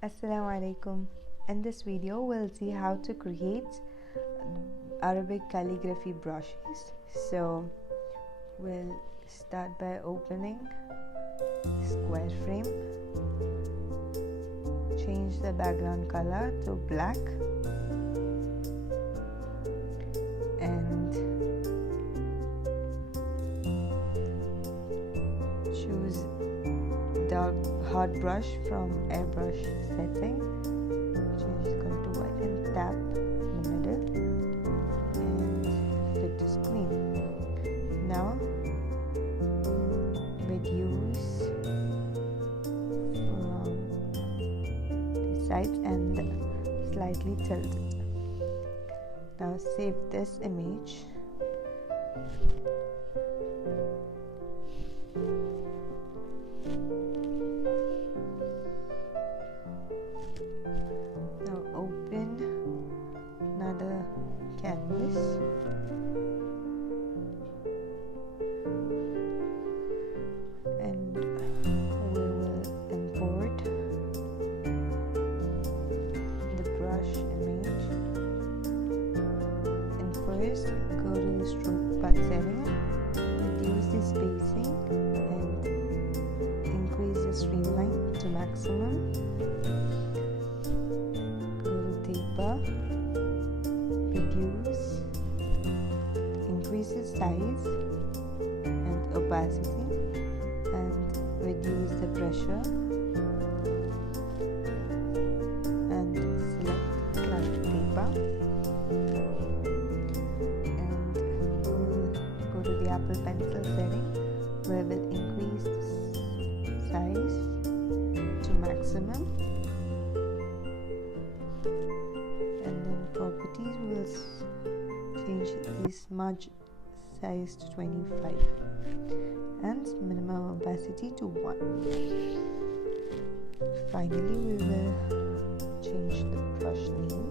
Assalamu alaikum. In this video we'll see how to create Arabic calligraphy brushes. So we'll start by opening the square frame, change the background color to black and choose dark hard brush from airbrush setting, change the color to white and tap in the middle and fit to screen. Now reduce from the sides and slightly tilt it. Now save this image. Now open another canvas and we will import the brush image. And first go to the stroke path setting, reduce the spacing and increase the streamline to maximum. Reduce, increase the size and opacity and reduce the pressure and select cloud paper and we'll go to the Apple Pencil setting where we'll increase the size to maximum. Properties will change the smudge size to 25 and minimum opacity to 1. Finally, we will change the brush name